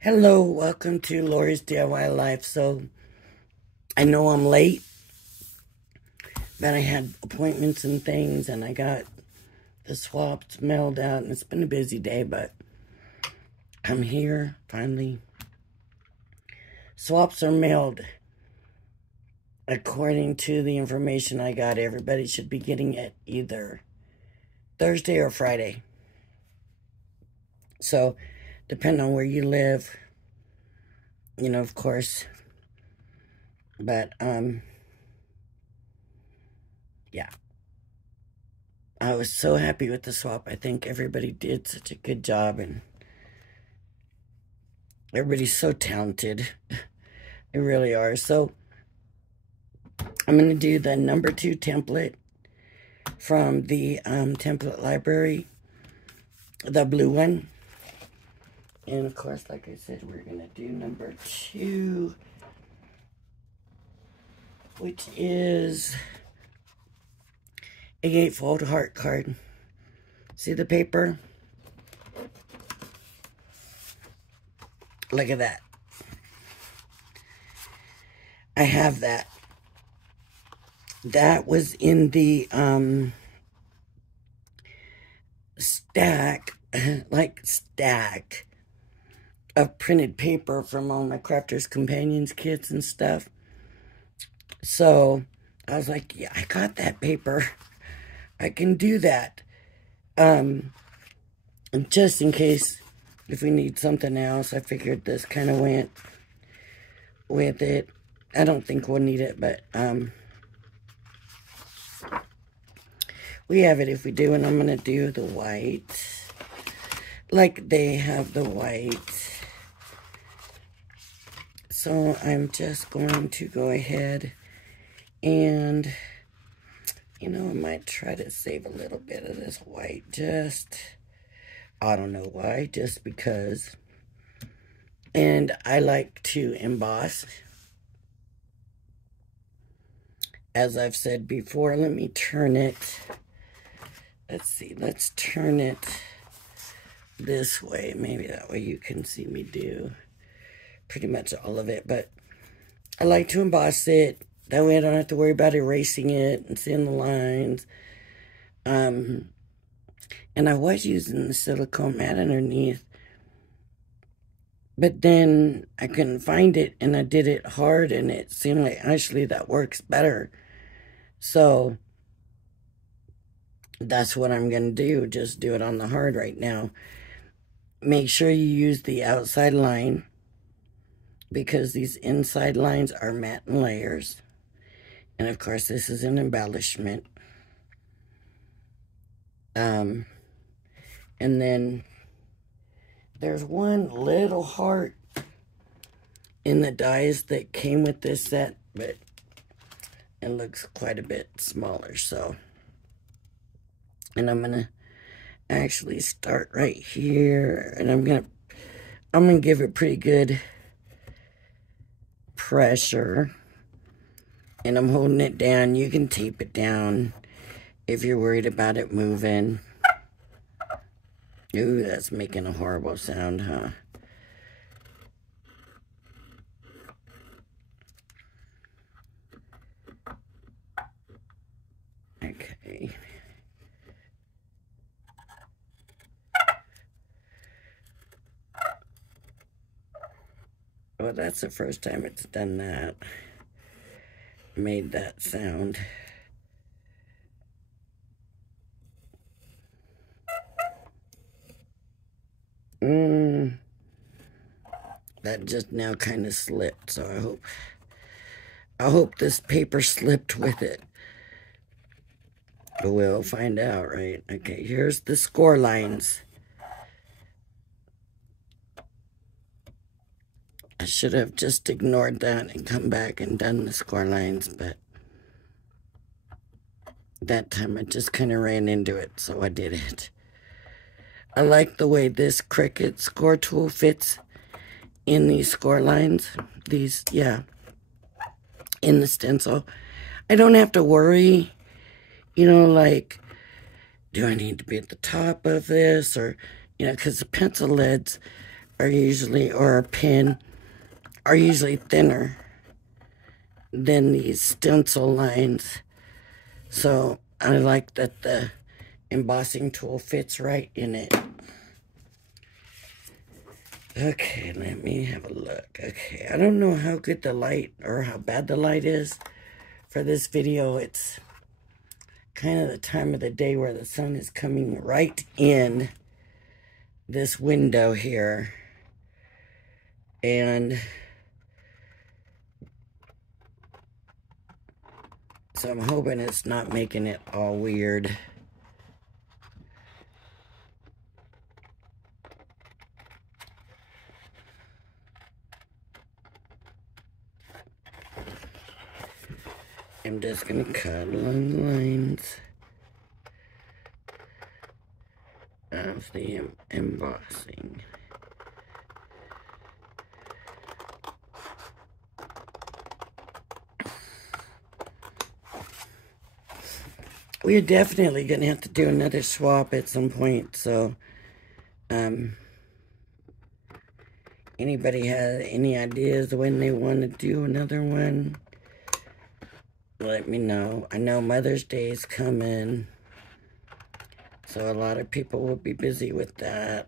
Hello, welcome to Lori's DIY Life. So, I know I'm late, but I had appointments and things, and I got the swaps mailed out, and it's been a busy day, but I'm here, finally. Swaps are mailed. According to the information I got, everybody should be getting it either Thursday or Friday. So, depending on where you live, of course. But, yeah. I was so happy with the swap. I think everybody did such a good job, and everybody's so talented. They really are. So, I'm going to do the number 2 template from the template library, the blue one. And, of course, like I said, we're going to do number 2, which is a Gatefold heart card. See the paper? Look at that. I have that. That was in the stack of printed paper from all my Crafter's Companions kits and stuff. So I was like, yeah, I got that paper. I can do that. And just in case if we need something else, I figured this kind of went with it. I don't think we'll need it, but we have it if we do, and I'm going to do the white like they have the white. So I'm just going to go ahead and, I might try to save a little bit of this white. I don't know why, just because. And I like to emboss. As I've said before, let me turn it. Let's see, let's turn it this way. Maybe that way you can see me do pretty much all of it. But I like to emboss it. That way I don't have to worry about erasing it and seeing the lines. And I was using the silicone mat underneath. But then I couldn't find it, and I did it hard, and it seemed like actually that works better. So that's what I'm going to do. Just do it on the hard right now. Make sure you use the outside line, because these inside lines are matte in layers. And of course, this is an embellishment. And then there's one little heart in the dies that came with this set, but it looks quite a bit smaller. So, and I'm gonna actually start right here, and I'm gonna give it pretty good pressure, and I'm holding it down. You can tape it down if you're worried about it moving. Ooh, that's making a horrible sound, huh? Okay. Well, that's the first time it's done that. Made that sound. That just now kind of slipped, so I hope this paper slipped with it. But we'll find out, right? Okay, here's the score lines. I should have just ignored that and come back and done the score lines, but that time I just kind of ran into it, so I did it. I like the way this Cricut score tool fits in these score lines. In the stencil. I don't have to worry, like, do I need to be at the top of this? Or, because the pencil leads are usually, or a pen, are usually thinner than these stencil lines. So I like that the embossing tool fits right in it. Okay, let me have a look. Okay, I don't know how good the light or how bad the light is for this video. It's kind of the time of the day where the sun is coming right in this window here. And so I'm hoping it's not making it all weird. I'm just going to cut along the lines of the embossing. We're definitely going to have to do another swap at some point, so anybody has any ideas when they want to do another one, let me know. I know Mother's Day is coming, so a lot of people will be busy with that.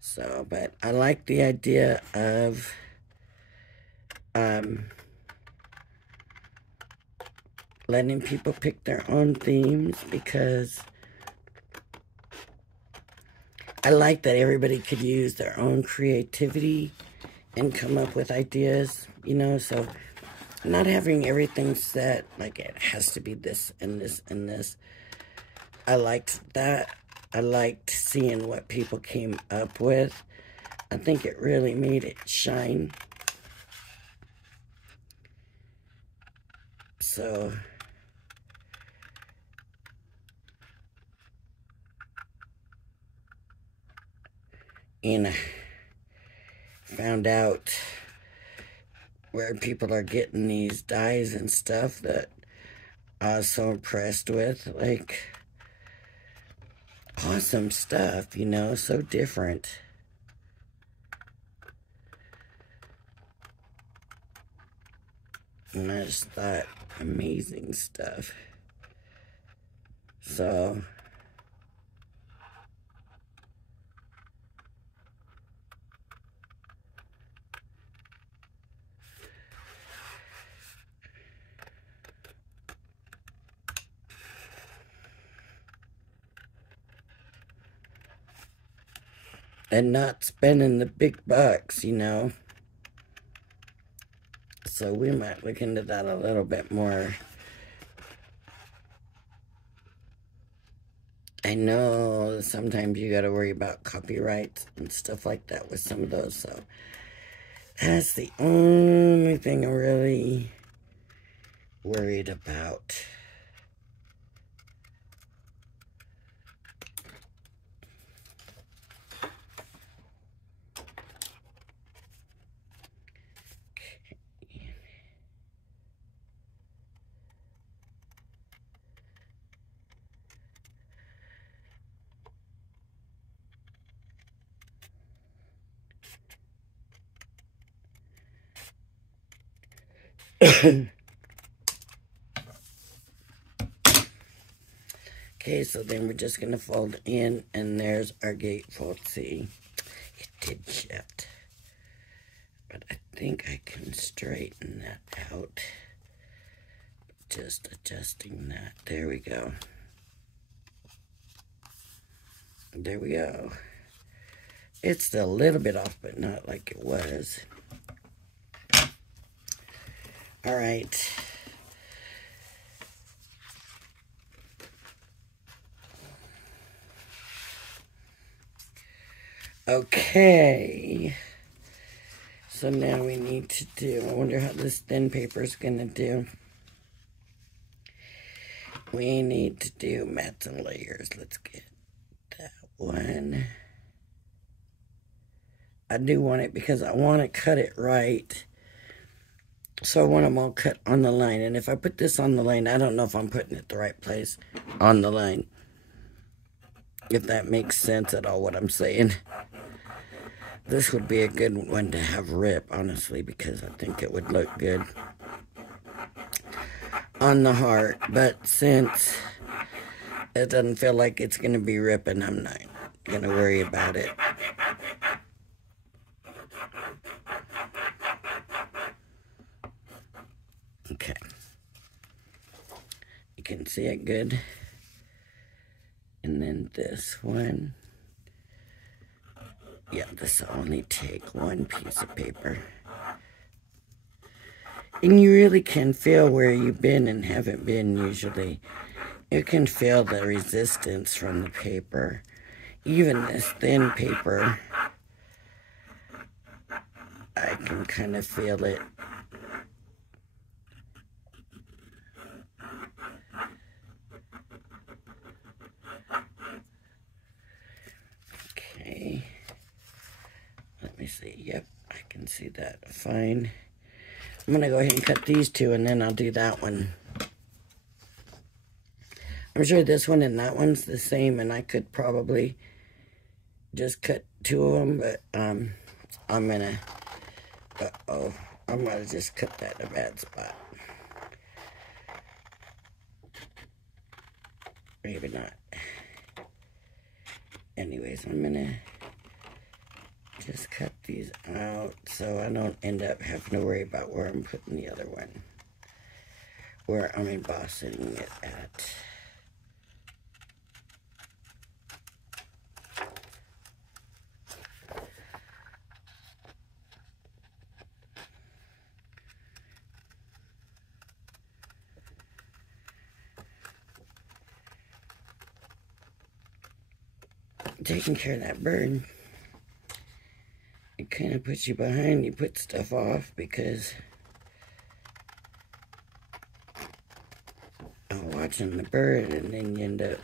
So, but I like the idea of letting people pick their own themes, because I like that everybody could use their own creativity and come up with ideas, you know, so not having everything set, like it has to be this and this and this. I liked that. I liked seeing what people came up with. I think it really made it shine. So, and I found out where people are getting these dyes and stuff that I was so impressed with. Like, awesome stuff, you know, so different. And I just thought, amazing stuff. So, and not spending the big bucks, you know. So we might look into that a little bit more. I know sometimes you got to worry about copyrights and stuff like that with some of those. So that's the only thing I'm really worried about. Okay, so then we're just going to fold in, and there's our gatefold. See, it did shift. But I think I can straighten that out. Just adjusting that. There we go. There we go. It's still a little bit off, but not like it was. All right. Okay. So now we need to do, I wonder how this thin paper is going to do. We need to do mats and layers. Let's get that one. I do want it because I want to cut it right So I want them all cut on the line. And if I put this on the line, I don't know if I'm putting it the right place on the line. If that makes sense at all, what I'm saying. This would be a good one to have rip, honestly, because I think it would look good on the heart. But since it doesn't feel like it's going to be ripping, I'm not going to worry about it. Okay. You can see it good. And then this one. Yeah, this will only take one piece of paper. And you really can feel where you've been and haven't been usually. You can feel the resistance from the paper. Even this thin paper, I can kind of feel it. Okay. Let me see. Yep, I can see that fine. I'm going to go ahead and cut these two, and then I'll do that one. I'm sure this one and that one's the same, and I could probably just cut two of them, but I'm going to, I'm going to just cut that in a bad spot. Maybe not. Anyways, I'm going to just cut these out so I don't end up having to worry about where I'm putting the other one. Where I'm embossing it at. Taking care of that bird, it kind of puts you behind. You put stuff off because I'm watching the bird, and then you end up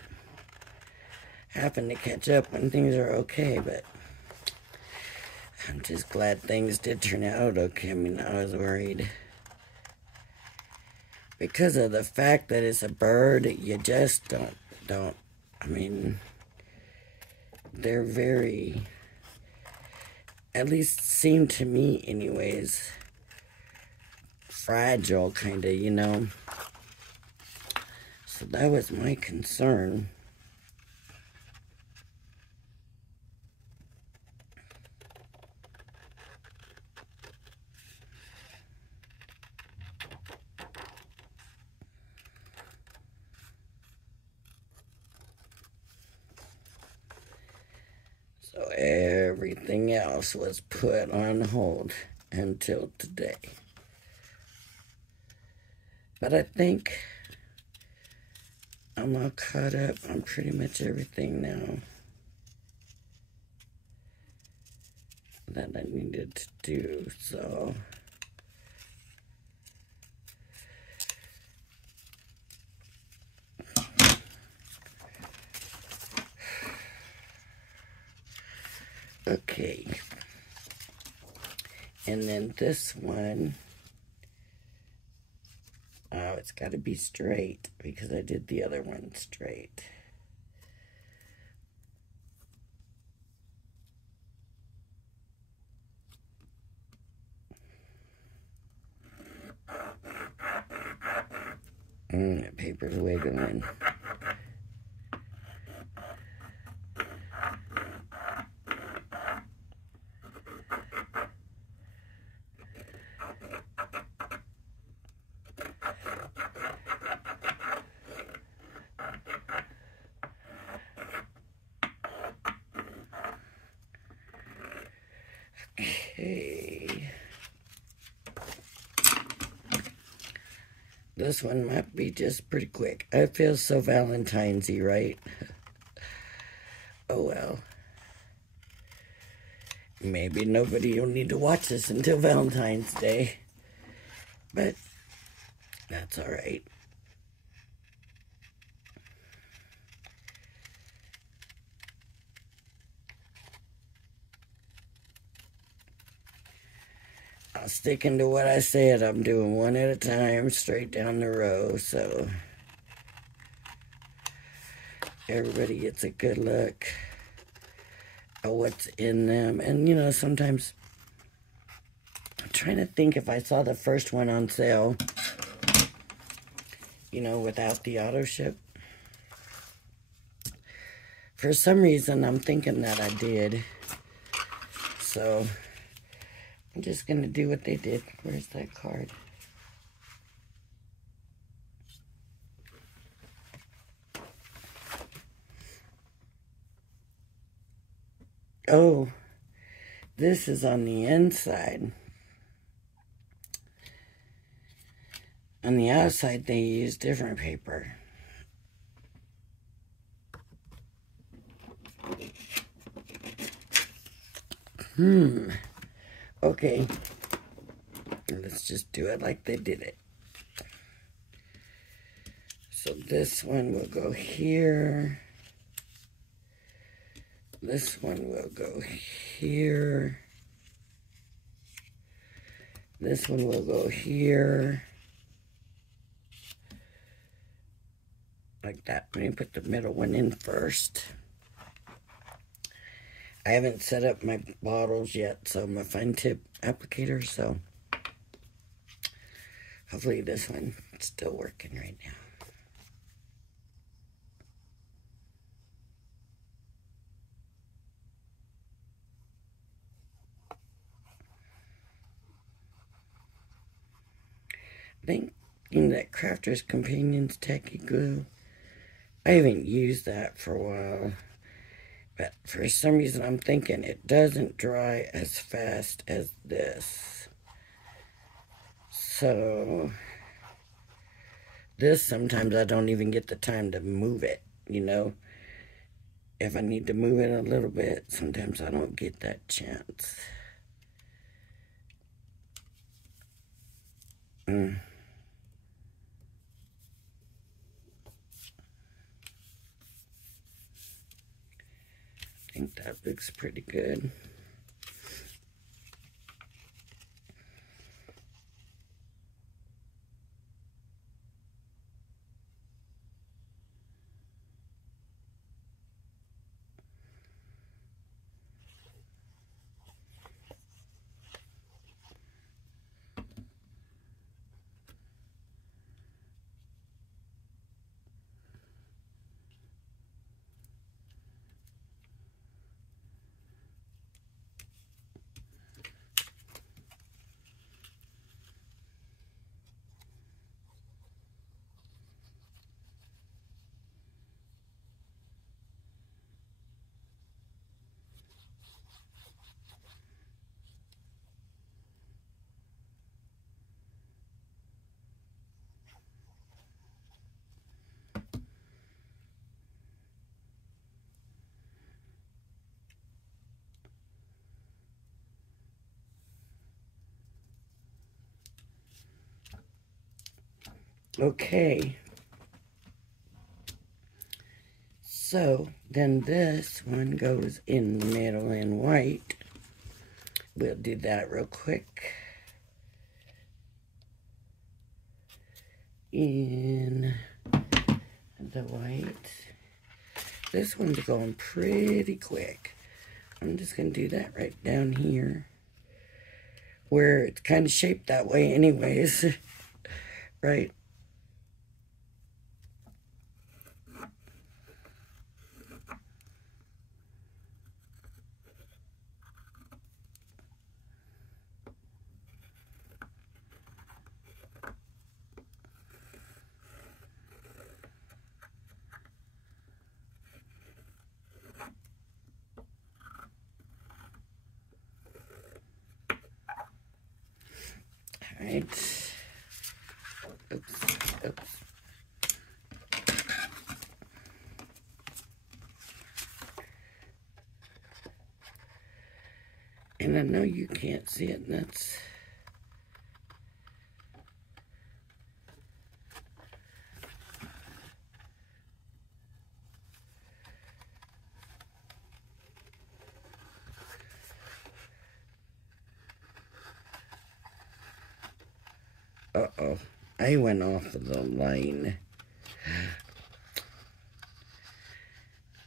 having to catch up when things are okay. But I'm just glad things did turn out okay. I mean, I was worried because of the fact that it's a bird. You just don't. I mean, they're very, at least seem to me anyways, fragile kind of, you know. So that was my concern. So everything else was put on hold until today. But I think I'm all caught up on pretty much everything now that I needed to do, so okay. And then this one, oh, it's got to be straight because I did the other one straight. That paper's wiggling. Okay. This one might be just pretty quick. I feel so Valentine's-y, right? Oh well. Maybe nobody will need to watch this until Valentine's Day. But that's alright. I'll not sticking to what I said. I'm doing one at a time, straight down the row, so everybody gets a good look at what's in them. And, you know, sometimes I'm trying to think if I saw the first one on sale, you know, without the auto ship. For some reason, I'm thinking that I did. So I'm just going to do what they did. Where's that card? Oh, this is on the inside. On the outside, they use different paper. Okay. Let's just do it like they did it. So this one will go here. This one will go here. This one will go here. Like that. Let me put the middle one in first. I haven't set up my bottles yet, so my fine tip applicator, so hopefully this one's still working right now. Thinking that Crafter's Companion's Tacky Glue, I haven't used that for a while, but for some reason I'm thinking it doesn't dry as fast as this. So this, sometimes I don't even get the time to move it, you know. If I need to move it a little bit, sometimes I don't get that chance. I think that looks pretty good. Okay. So then this one goes in the middle in white. We'll do that real quick. In the white. This one's going pretty quick. I'm just going to do that right down here, where it's kind of shaped that way anyways, right? All right. Oops. And I know you can't see it, and that's... I went off of the line.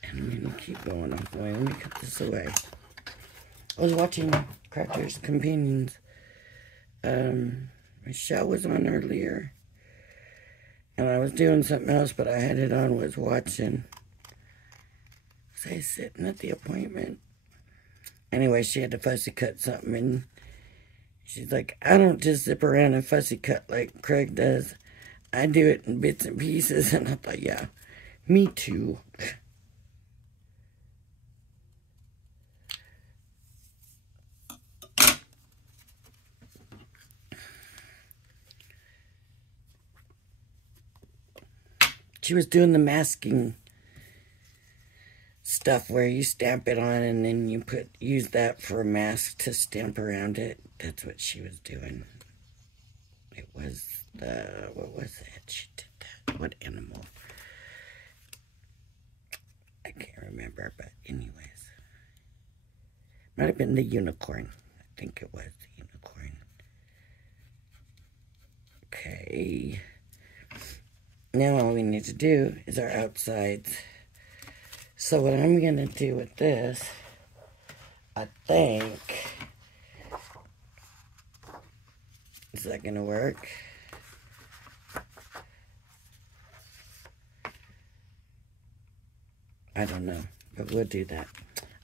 And I'm going to keep going off the line. Let me cut this away. I was watching Crafter's Companions. Michelle was on earlier. And I was doing something else, but I had it on, was watching. Was I sitting at the appointment? Anyway, she had to fussy cut something, and she's like, I don't just zip around and fussy cut like Craig does. I do it in bits and pieces. And I thought, yeah, me too. She was doing the masking stuff where you stamp it on and then you use that for a mask to stamp around it. That's what she was doing. It was what was it? She did that. What animal? I can't remember, but anyways. Might have been the unicorn. I think it was the unicorn. Okay. Now all we need to do is our outsides. So what I'm going to do with this, I think, is that going to work? I don't know, but we'll do that.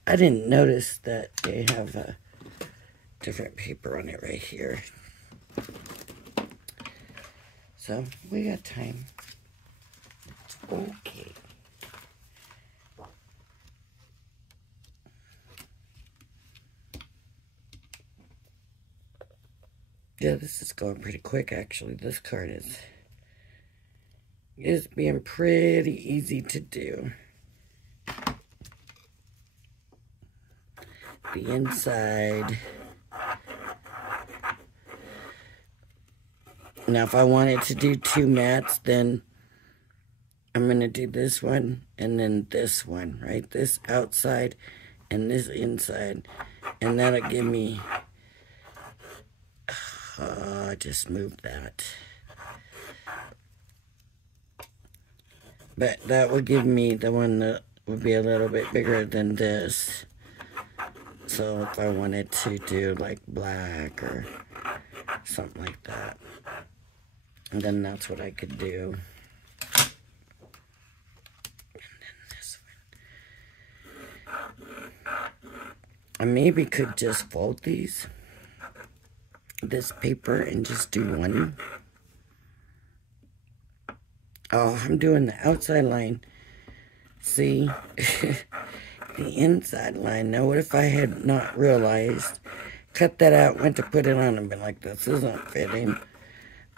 I didn't notice that they have a different paper on it right here. So we got time. Okay. Yeah, this is going pretty quick, actually. This card is being pretty easy to do. The inside. Now, if I wanted to do two mats, then I'm going to do this one and then this one, right? This outside and this inside. And that'll give me... I just moved that. But that would give me the one that would be a little bit bigger than this. So if I wanted to do like black or something like that, and then that's what I could do. I maybe could just fold this paper and just do one. Oh, I'm doing the outside line. See? The inside line. Now, what if I had not realized, cut that out, went to put it on and been like, this isn't fitting.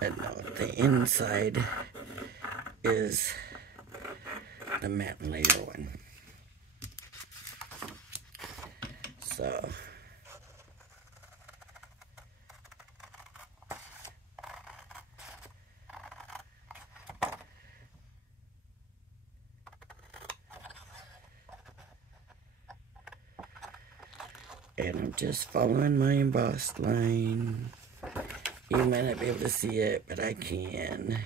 But no, the inside is the matte layer one. So... and I'm just following my embossed line. You might not be able to see it, but I can.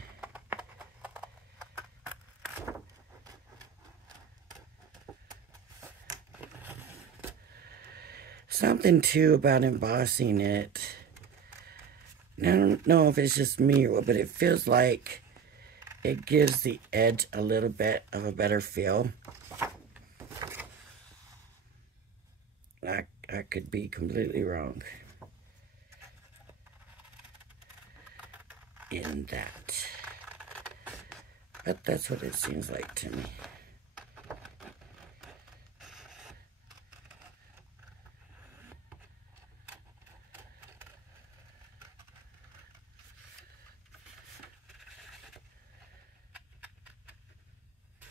Something too about embossing it. I don't know if it's just me or what, but it feels like it gives the edge a little bit of a better feel. I could be completely wrong in that. But that's what it seems like to me.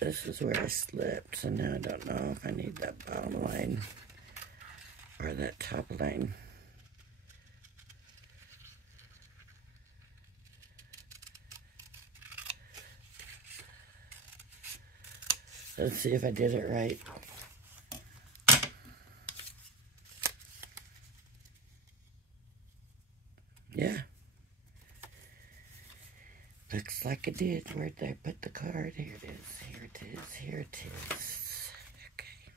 This is where I slipped, so now I don't know if I need that bottom line or that top line. Let's see if I did it right. Yeah. just like I did. Where'd I put the card? Here it is. Here it is. Here it is. Okay.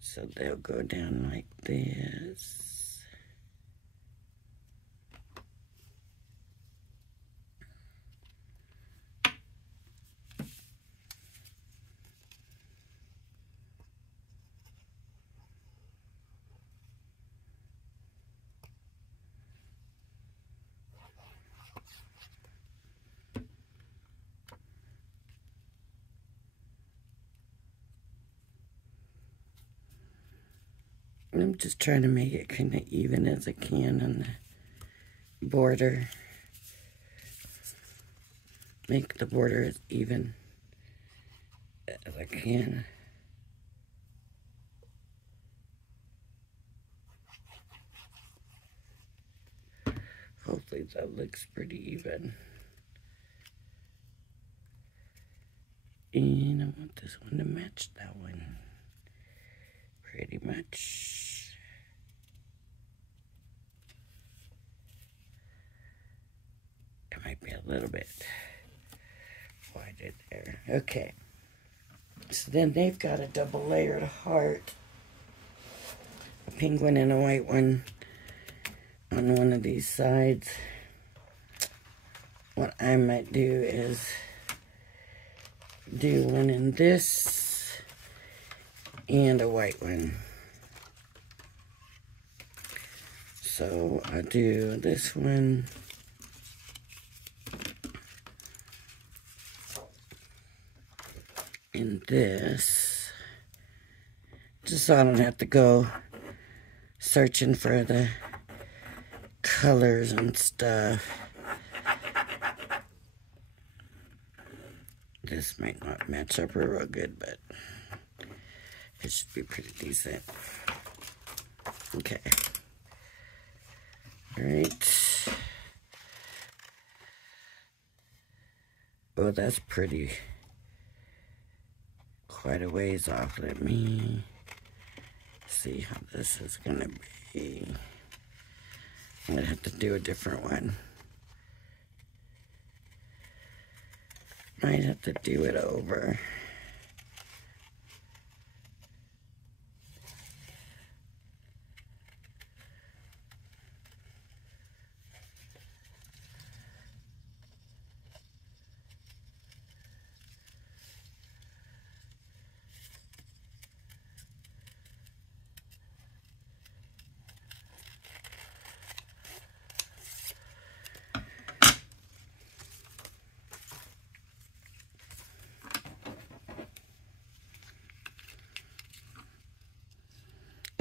So they'll go down like this. I'm just trying to make it kind of even as I can on the border. Make the border as even as I can. Hopefully that looks pretty even. And I want this one to match that one. Pretty much. It might be a little bit wide there. Okay. So then they've got a double layered heart. A pink one and a white one on one of these sides. What I might do is do one in this and a white one. So I'll do this one and this, just so I don't have to go searching for the colors and stuff. This might not match up real good, but it should be pretty decent. Okay. All right. Oh, that's pretty. Quite a ways off. Let me see how this is gonna be. I'm gonna have to do a different one. Might have to do it over.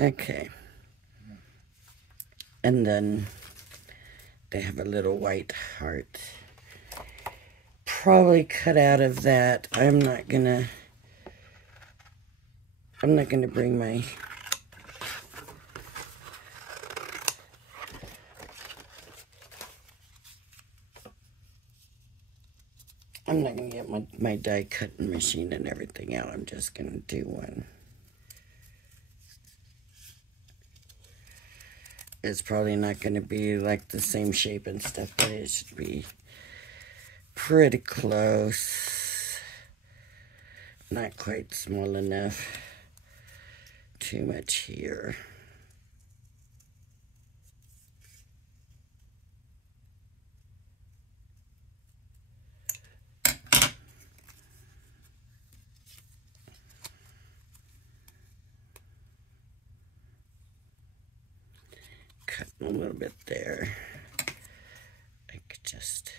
Okay. And then they have a little white heart. Probably cut out of that. I'm not gonna bring my get my die cutting machine and everything out. I'm just gonna do one. It's probably not going to be like the same shape and stuff, but it should be pretty close. Not quite small enough. Too much here. Cut a little bit there, like just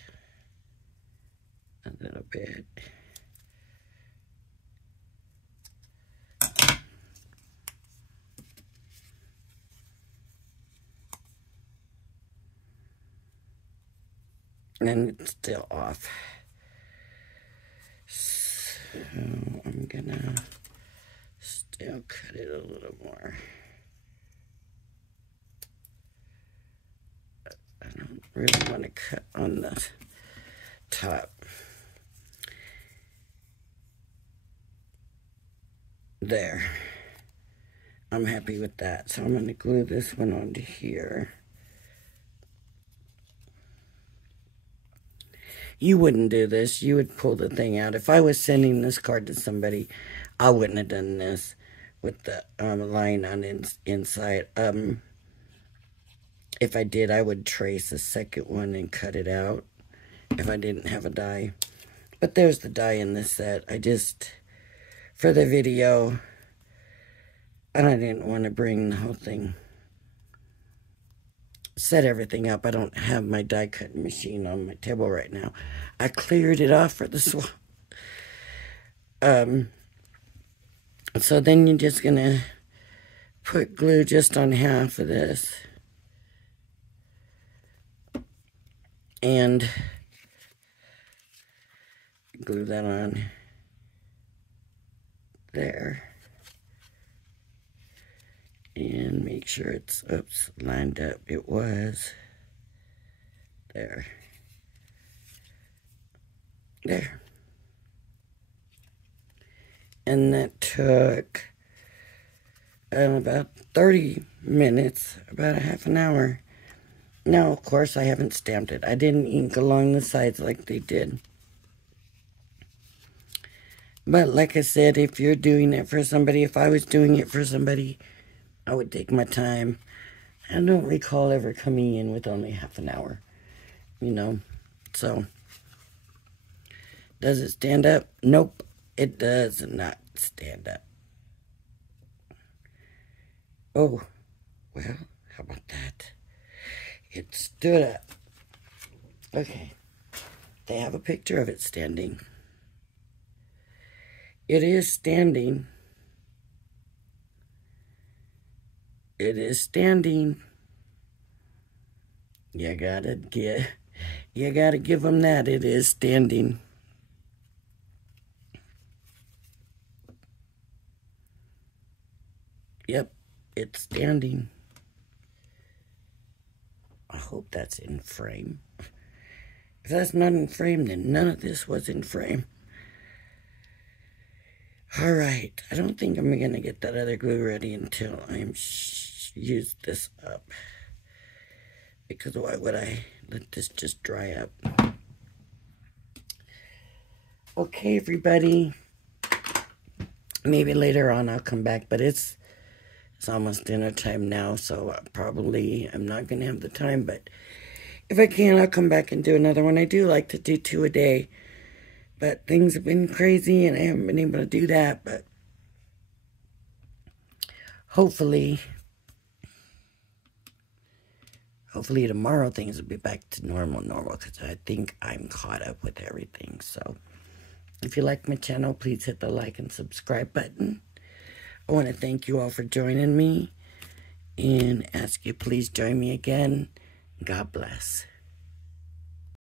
a little bit. And it's still off. So I'm gonna still cut it a little more. I don't really want to cut on the top. There. I'm happy with that. So I'm going to glue this one onto here. You wouldn't do this. You would pull the thing out. If I was sending this card to somebody, I wouldn't have done this with the line on inside. If I did, I would trace the second one and cut it out if I didn't have a die. But there's the die in this set. I just, for the video, and I didn't want to bring the whole thing, set everything up. I don't have my die cutting machine on my table right now. I cleared it off for the swap. So then you're just gonna put glue just on half of this. And glue that on there. And make sure it's, oops, lined up. It was. There. There. And that took about 30 minutes, about a half an hour. Now, of course, I haven't stamped it. I didn't ink along the sides like they did. But like I said, if you're doing it for somebody, if I was doing it for somebody, I would take my time. I don't recall ever coming in with only half an hour, you know. So, does it stand up? Nope, it does not stand up. Oh, well, how about that? It stood up. Okay, they have a picture of it standing. It is standing. It is standing. You gotta give them that. It is standing. Yep, it's standing. I hope that's in frame. If that's not in frame, then none of this was in frame. All right, I don't think I'm going to get that other glue ready until I'm used this up. Because why would I let this just dry up? Okay, everybody. Maybe later on I'll come back, but it's almost dinner time now, so probably I'm not going to have the time, but if I can, I'll come back and do another one. I do like to do 2 a day. But things have been crazy and I haven't been able to do that. But hopefully tomorrow things will be back to normal because I think I'm caught up with everything. So if you like my channel, please hit the like and subscribe button. I want to thank you all for joining me and ask you please join me again. God bless.